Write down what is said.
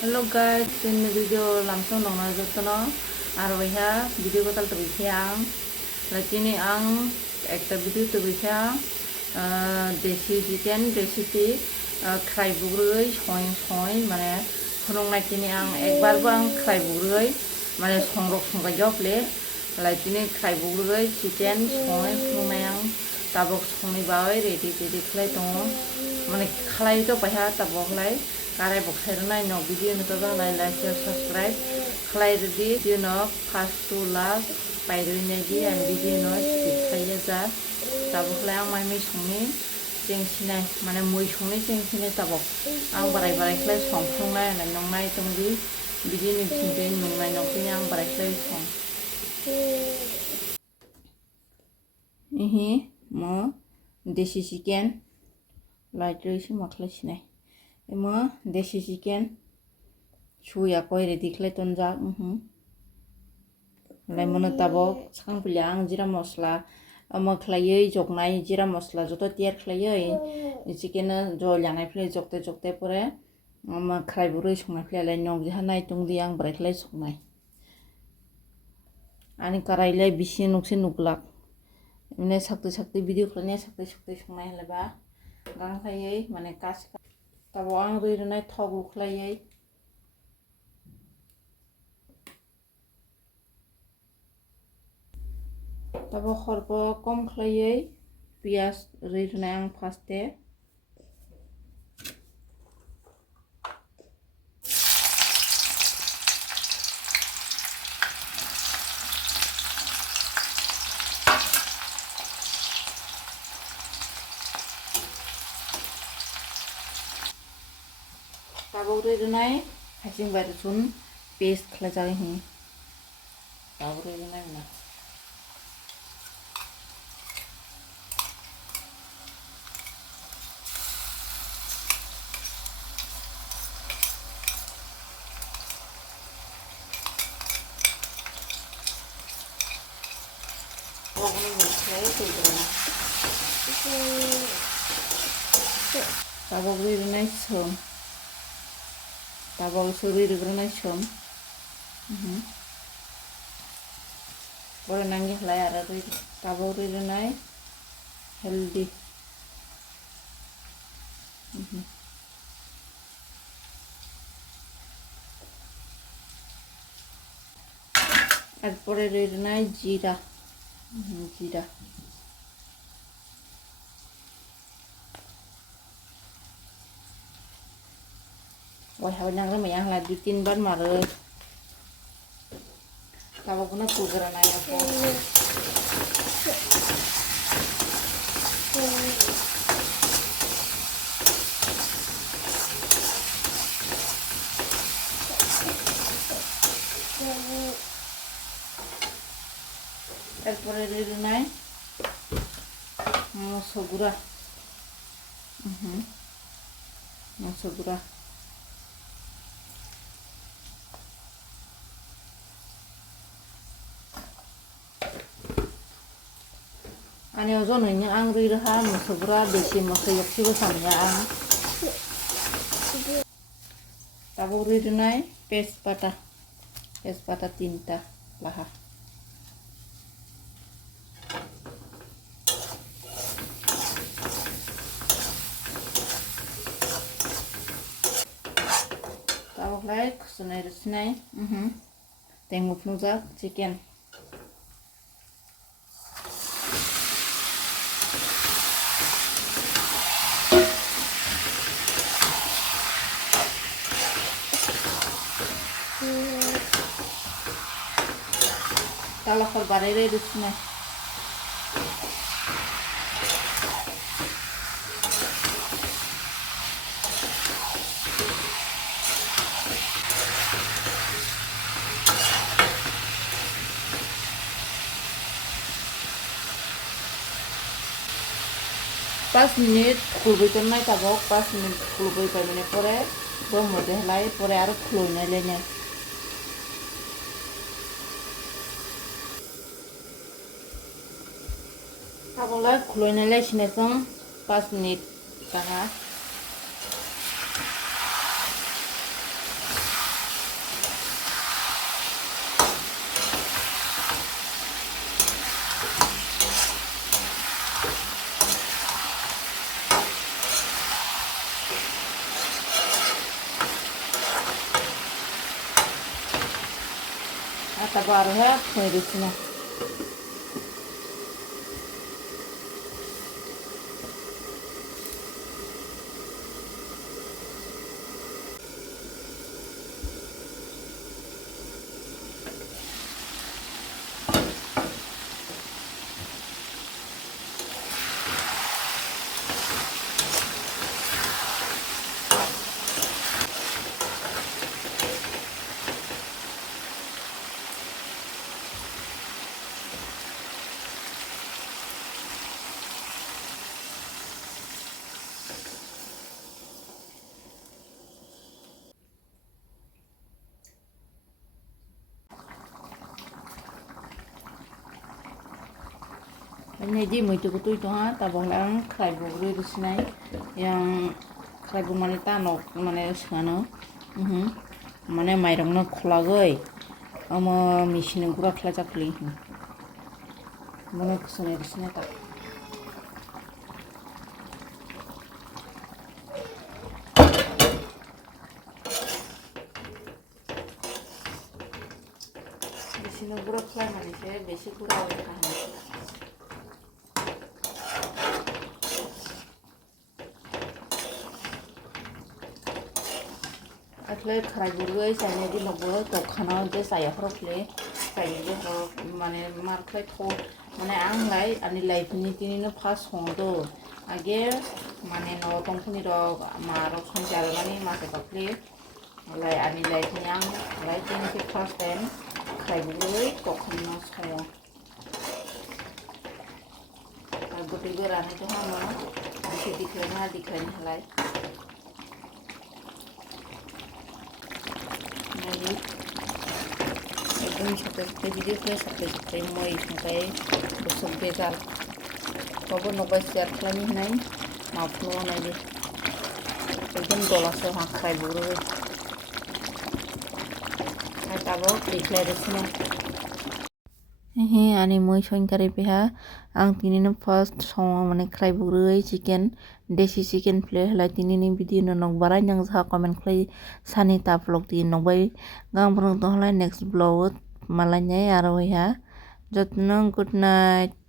Hello guys, in video langsung dong na jatuh no, arwah ya video ko tal terbilang, lagi ni ang ekta video terbilang, desi chicken recipe, kharai bugrui, soy, mana khurung lagi ni ang ekbar bang kharai bugrui, mana songrok songrok job le, lagi ni kharai bugrui chicken soy khurung yang tabok songi bawa ready khlai tong, mana khlai itu payah tabok lai. Kharai bok sairnai no video no tabang like share subscribe khlai di video no first to last pairui nagi and video no skip khaiya ja tabok khlai ang mai songi jeng sinai mane moi songi jeng sinai tabok ang barai khlai songnai na nongnai tongdi video ni thingdei nongnai nokni ang barai khlai song mo desi chicken light roi maklai sinai emo desi chicken suya koi ready khlai tonjak lemon tabok sang pilang jira mosla ama khlaiei joknai jira mosla joto tiar khlaiei chicken jo langai phlai jokte pore ama kharai burui songnai phlai nog jaha nai tungdi ang brai khlai songnai ani karai lai bisi nokse nuklak emne sakte video khlai sakte songnai halaba gang khlaiei mane kas tabo ang rui rwinai thok ukhlaiei tabo khorpo kom khlaiei pias rui rwinai ang faste tabok rui rwinai haching bai rwchun paste khlaijagai hi tabok rui rwinai na tabok rui rwinai som tabok rui rwinai som pore nangi khlai ara rui tabok rui rwinai healthy এরপরে রয়ে নাই জিরা ওই হাওয়া নাংলে মাইয়া হলা 2-3 বার মারো তারপর কোনো কুগরা নাই আপু এরপরে রয়ে নাই মসগুড়া ani ojon hoine ang rui raha mosogura besi moso yoksibo samya ang tabok rui runai tejpata 3ta laha tabok lai khsunai rwsinai tengmo phnujak chicken talakor barai rwsinai पाँच मिनट खुलबै करनाय tabok 5 मिनट खुलबै करने परे बम मधे हलाई परे आरो खुलनाय लेने tabokla खुलनाय लाइसिने जों 5 मिनट जाहा tabo aro he khoi resina. Ini di mau cukup tu ha, tabung lang kharai bugri resina yang kharai bug mane tanok mane sano, mane mairong no khulagoi, amo machine gura khla jakli, mane kusune resina tak. Machine gura khla mane se besi gura kahani. Atle kharai bugri sane di logo to khana je saya horokle, saya je horok mane marklai tho mane anglai ani life ni tini no fast hondo. Age mane no tongpuni rok marok sanjal mani mase bakle lai ani life ni ang lai tini ke first time kharai bugri to khana saya. Agute gorane to hama dikhe dikhai halai. एकदम सप्ताह video के सप्ताह मैं इसमें बसुक बेकार बाबू नोबाई share खालामी होनाय माफ्लो नायदि एकदम दलासो हा खाय बुरो ताबो लिखलाय रेसिना हे ani moi soinkari peha ang tini no first song mane khrai burui chicken desi chicken play hala tini ni video no nok barai nang sa comment khlai sani ta vlog ti nok bai gang brong to hala next vlog malai nyai aro ha jotno good night.